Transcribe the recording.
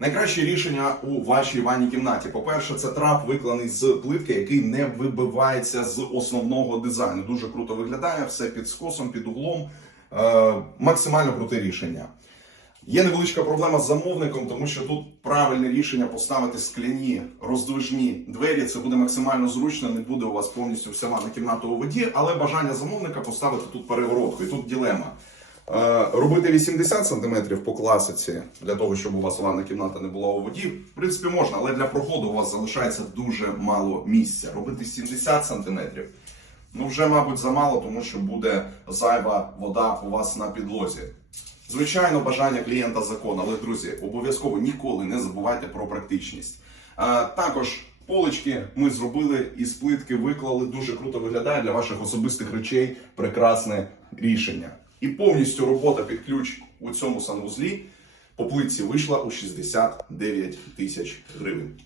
Найкраще рішення у вашій ванній кімнаті. По-перше, це трап викланий з плитки, який не вибивається з основного дизайну. Дуже круто виглядає, все під скосом, під углом. Е, максимально круте рішення. Є невеличка проблема з замовником, тому що тут правильне рішення поставити скляні роздвижні двері. Це буде максимально зручно, не буде у вас повністю вся ванна кімната у воді, але бажання замовника поставити тут перегородку. І тут ділема. Е, Робити 80 см по класиці для того, щоб у вас ванна кімната не була у воді. В принципі, можна, але для проходу у вас залишається дуже мало місця. Робити 70 см ну вже, мабуть, замало, тому що буде зайва вода у вас на підлозі. Звичайно, бажання клієнта закон, але друзі, обов'язково ніколи не забувайте про практичність. А, також полички ми зробили із плитки, виклали. Дуже круто виглядає для ваших особистих речей. Прекрасне рішення. І повністю робота під ключ у цьому санвузлі по плитці вийшла у 69 тисяч гривень.